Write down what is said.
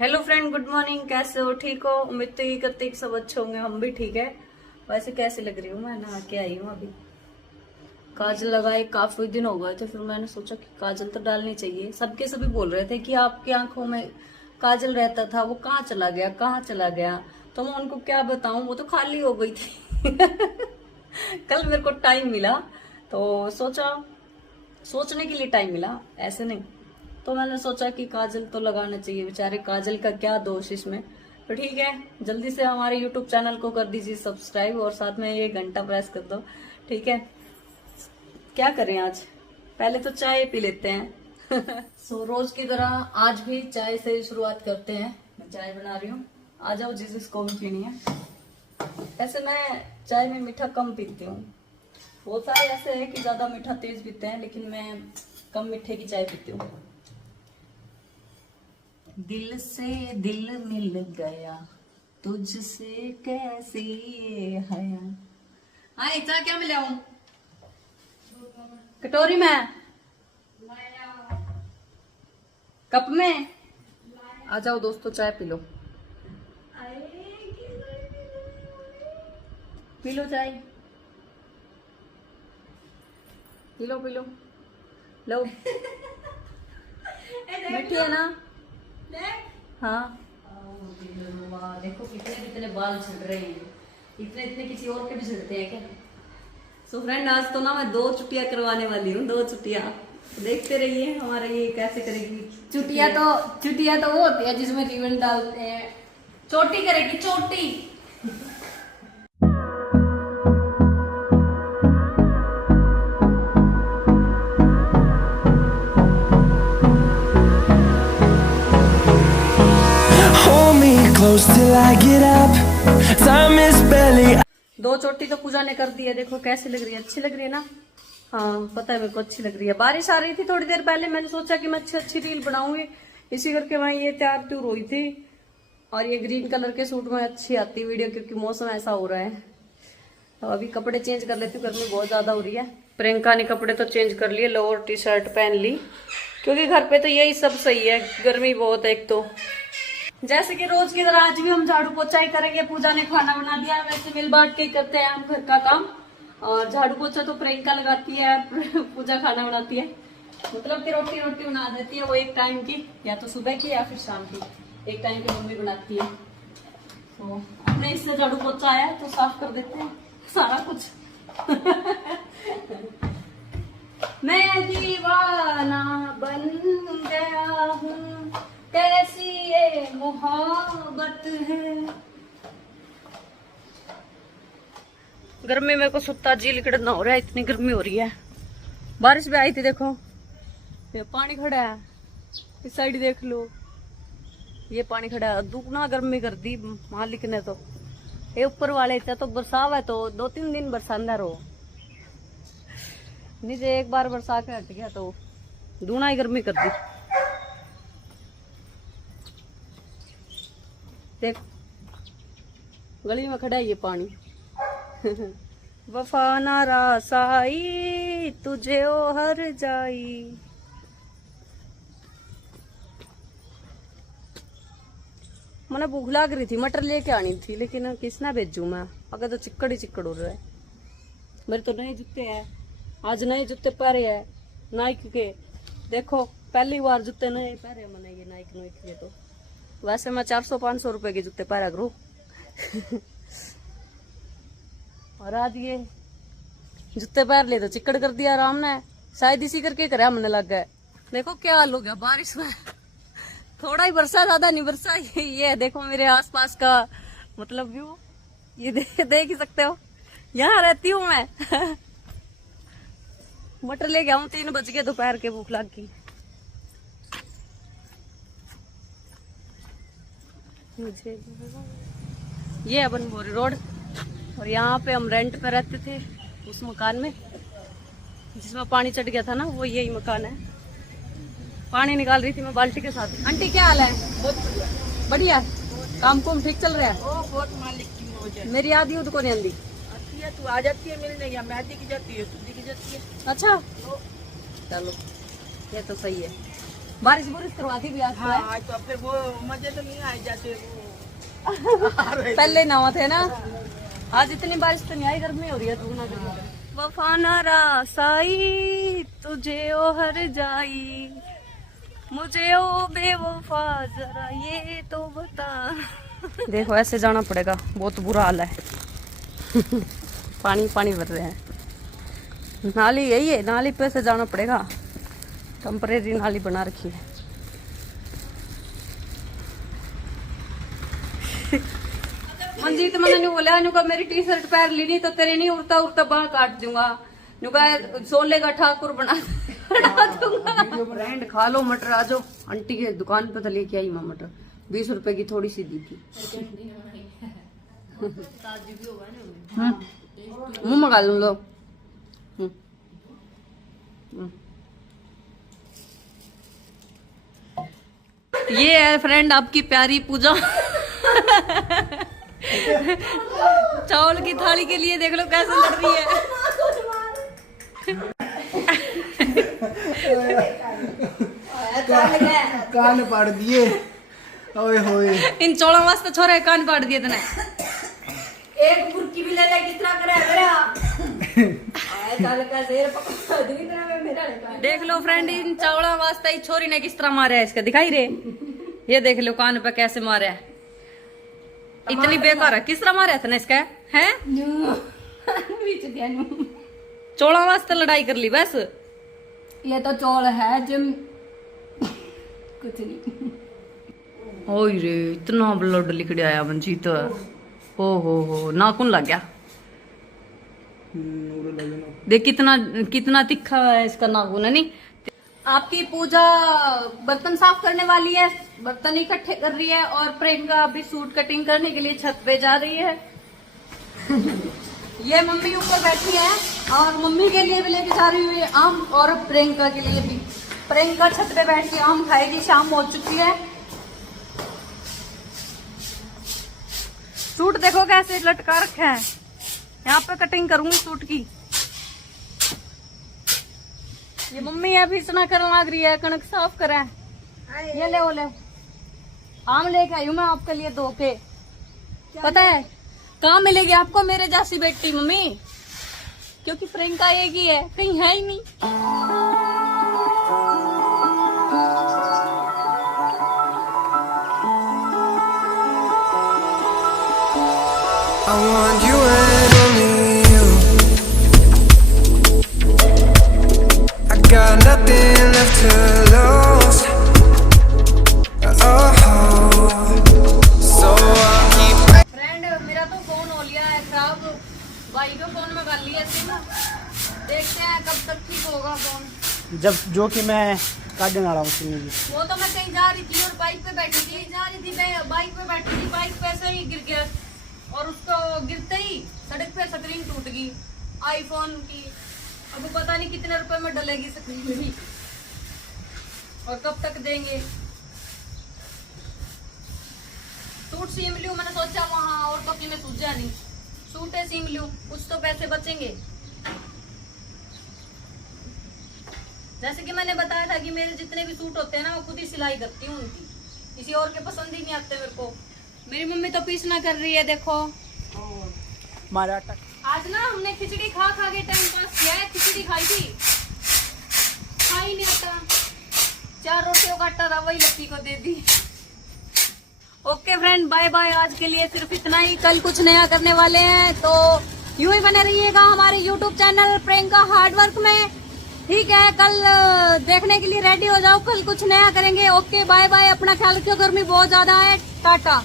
Hello friend, good morning. कैसे हो? ठीक हो? उम्मीद तो ये करते कि सब अच्छे होंगे। हम भी ठीक है। वैसे कैसे लग रही हूँ? मैं नहा के आई हूँ अभी। काजल लगाए काफी दिन हो गए थे, फिर मैंने सोचा कि काजल तो डालनी चाहिए। सबके सभी बोल रहे थे कि आपकी आंखों में काजल रहता था, वो कहाँ चला गया, कहाँ चला गया। तो मैं उनको क्या बताऊं, वो तो खाली हो गई थी। कल मेरे को टाइम मिला तो सोचा, सोचने के लिए टाइम मिला, ऐसे नहीं। तो मैंने सोचा कि काजल तो लगाना चाहिए। बेचारे काजल का क्या दोष इसमें। तो ठीक है, जल्दी से हमारे यूट्यूब चैनल को कर दीजिए सब्सक्राइब और साथ में ये घंटा प्रेस कर दो। ठीक है, क्या करें आज? पहले तो चाय पी लेते हैं। सो रोज की तरह आज भी चाय से शुरुआत करते हैं। मैं चाय बना रही हूँ, आ जाओ जिसको भी पीनी है। वैसे मैं चाय में मीठा कम पीती हूँ। बहुत सारे ऐसे है कि ज्यादा मीठा तेज पीते हैं, लेकिन मैं कम मीठे की चाय पीती हूँ। दिल से दिल मिल गया, तुझसे कैसी ये हया। हाँ, एक चाय क्या मिला हूँ कटोरी में, कप में। आ जाओ दोस्तों, चाय पी लो। पी लो चाय, पी लो पी लो। लो, मीठी है ना? हाँ। देखो कितने कितने बाल छिड़ रहे हैं। इतने इतने किसी और के भी छिड़ते हैं क्या? सो फ्रेंड, आज तो ना मैं 2 चुटिया करवाने वाली हूँ। 2 चुटिया देखते रहिए हमारा ये कैसे करेगी। चुटिया तो वो होती है जिसमें रिबन डालते हैं। चोटी करेगी, चोटी। Hold me close till I get up. Time is barely. 2 चोटी तो पूजा ने कर दी है। देखो कैसी लग रही है, अच्छी लग रही है ना? हाँ, पता है मेरे को अच्छी लग रही है। बारिश आ रही थी थोड़ी देर पहले, मैंने सोचा कि मैं अच्छी अच्छी रील बनाऊंगी, इसी करके मैं ये तैयार त्यूर हुई थी। और ये ग्रीन कलर के सूट में अच्छी आती वीडियो, क्योंकि मौसम ऐसा हो रहा है। तो अभी कपड़े चेंज कर लेती हूँ, गर्मी बहुत ज्यादा हो रही है। प्रियंका ने कपड़े तो चेंज कर लिए, लोअर टी शर्ट पहन ली, क्योंकि घर पे तो यही सब सही है। गर्मी बहुत है एक तो। जैसे कि रोज की तरह आज भी हम झाड़ू पोछा ही करेंगे। पूजा ने खाना बना दिया है, वैसे मिल बांट के करते हैं हम घर का काम। और झाड़ू पोछा तो प्रियंका लगाती है, पूजा खाना बनाती है। मतलब कि रोटी रोटी बना देती है वो एक टाइम की, या तो सुबह की या फिर शाम की। एक टाइम की मम्मी बनाती है। तो अपने इससे झाड़ू पोछा आया तो साफ कर देते हैं सारा कुछ। मैं दीवाना बन गया हूँ, कैसी ये मोहब्बत है। गर्मी में को सुत्ता जी लिकड़ना हो रहा है, इतनी गर्मी हो रही है। बारिश भी आई थी, देखो ये पानी खड़ा है। इस साइड देख लो, ये पानी खड़ा है। दुगना गर्मी कर दी मालिक ने तो। ये ऊपर वाले तो बरसाव है तो 2-3 दिन बरसांदा रहो। नीचे एक बार बरसा के हट गया तो दूना ही गर्मी कर दी। देख, गली में खड़ा है ये पानी। वफा ना रासाई, तुझे ओ हर जाई। मैंने भूख लग रही थी, मटर लेके आनी थी, लेकिन किसना भेजू मैं? अगर तो चिक्कड़ ही चिक्कड़ उड़ रहा है। मेरे तो नए जूते हैं, आज नए जूते पहरे हैं नाइक के। देखो पहली बार जूते नए पहरे मैंने, ये नाइक के। तो वैसे मैं 400-500 रुपए के जूते पहरा करूँ। और आज ये जूते पहन ले तो चिक्कड़ कर दिया आराम ने। शायद इसी करके करा हमने लग गया। देखो क्या हाल हो गया बारिश में। थोड़ा ही बरसा, ज्यादा नहीं बरसा। ये देखो मेरे आसपास का मतलब व्यू, ये देख ही सकते हो। यहाँ रहती हूँ मैं। मटर ले गया हूँ, 3 बज गए दोपहर के, भूख लग गई मुझे। ये है बनभोरी रोड, और यहाँ पे हम रेंट पे रहते थे उस मकान में जिसमें पानी चढ़ गया था ना, वो यही मकान है। पानी निकाल रही थी मैं बाल्टी के साथ। आंटी क्या हाल है? बहुत बढ़िया। काम कुम ठीक चल रहा है? बहुत मालिक की मौज है। मेरी आदि हूँ तो कौन आंदी? आती है, तू आ जाती है मिलने, या मैं दिख जाती है, तू दिख जाती है। अच्छा चलो, ये तो सही है। बारिश बुरिश करवाती भी आज तो है। हाँ तो फिर वो मजे तो नहीं आए जाते पहले नवा थे ना, आज इतनी बारिश तो नहीं आई, गर्मी हो रही है तू ना वफा नारा साई तुझे ओ हर जाई, मुझे ओ बेवफा जरा ये तो बता। देखो ऐसे जाना पड़ेगा, बहुत बुरा हाल है। पानी पानी भर रहे हैं। नाली यही है, नाली पे से जाना पड़ेगा, टेम्परेरी नाली बना रखी है। मंजीत मैंने न्यू बोला, न्यू का मेरी टी शर्ट पैर ली नहीं तो तेरे नहीं उड़ता उड़ता बाल काट दूंगा, न्यू का सोले का ठाकुर बना दूंगा। फ्रेंड खा लो मटर, आ जाओ। आंटी के दुकान पे तो लेके आई मैं मटर, 20 रुपए की थोड़ी सी दी थी। मुंह मंगा लूं लो। ये है फ्रेंड आपकी प्यारी पूजा। चावल की थाली के लिए देख लो कैसे लड़ रही है। कान पाड़ दिए, ओए होए। इन चौड़ों वास्ते छोरे कान पाड़ दिए तने। एक बुर्की भी ले ले, कितना करे देख लो फ्रेंड, इन चावलों वास्ते इस छोरी ने किस तरह मारा है, इसका दिखाई रे। ये देख लो कान पे कैसे मारा है, इतनी बेकार है। किस तरह मारा है इसका है? चौड़ा वास्ते लड़ाई कर ली बस। ये तो चौल है जिम कुछ नहीं। ओए रे इतना ब्लड लिखड़ आया मंजीत, ओ हो नाखून लग गया। देख कितना कितना तिखा है इसका नाखून, है नहीं। आपकी पूजा बर्तन साफ करने वाली है, बर्तन इकट्ठे कर रही है, और प्रियंका अभी सूट कटिंग करने के लिए छत पे जा रही है। ये मम्मी ऊपर बैठी है, और मम्मी के लिए भी लेके जा रही है आम, और प्रियंका के लिए भी। प्रियंका छत पे बैठ के आम खाएगी, शाम हो चुकी है। सूट देखो कैसे लटका रखा है, यहाँ पे कटिंग करूंगी सूट की। ये मम्मी अभी इतना करने लग रही है, कणक साफ करा है। ये ले वो ले, आम लेके आई हूँ मैं आपके लिए 2 के। पता है कहाँ मिलेगी आपको मेरे जैसी बेटी मम्मी, क्योंकि प्रियंका एक ही है, कहीं है ही नहीं। I want you and only you. I got nothing left to lose. Oh, so I'll keep. Friend मेरा तो फोन हो लिया है खराब, भाई को फोन में कर लिया सिम। देखते हैं कब तक ठीक होगा फोन। जब जो कि मैं काटने वाला हूँ, वो तो मैं कहीं जा रही थी और बाइक पे बैठी थी, मैं बाइक पे बैठी थी, बाइक पे से ही गिर गया, और उसको गिरते ही सड़क पे स्क्रीन टूट गई आईफोन की। अब पता नहीं कितने रुपए में डलेगी स्क्रीन भी, और कब तक देंगे। सूट सीम लूं, मैंने सोचा वहाँ और तो में सूझा नहीं, सूटे सीम लूं, कुछ तो पैसे बचेंगे। जैसे कि मैंने बताया था कि मेरे जितने भी सूट होते हैं ना, मैं खुद ही सिलाई करती हूँ उनकी, किसी और के पसंद ही नहीं आते मेरे को। मेरी मम्मी तो पीसना कर रही है, देखो मारा आटा। आज ना हमने खिचड़ी खा खा के टाइम पास किया है। खिचड़ी खाई थी, खाई नहीं आता, 4 रोटियों का आटा था, वही लक्की को दे दी। Okay friend, bye bye. आज के लिए सिर्फ इतना ही, कल कुछ नया करने वाले हैं, तो यूं ही बने रहिएगा हमारे यूट्यूब चैनल प्रियंका हार्डवर्क में। ठीक है, कल देखने के लिए रेडी हो जाओ, कल कुछ नया करेंगे। ओके बाय बाय, अपना ख्याल रखियो, गर्मी बहुत ज्यादा है, टाटा।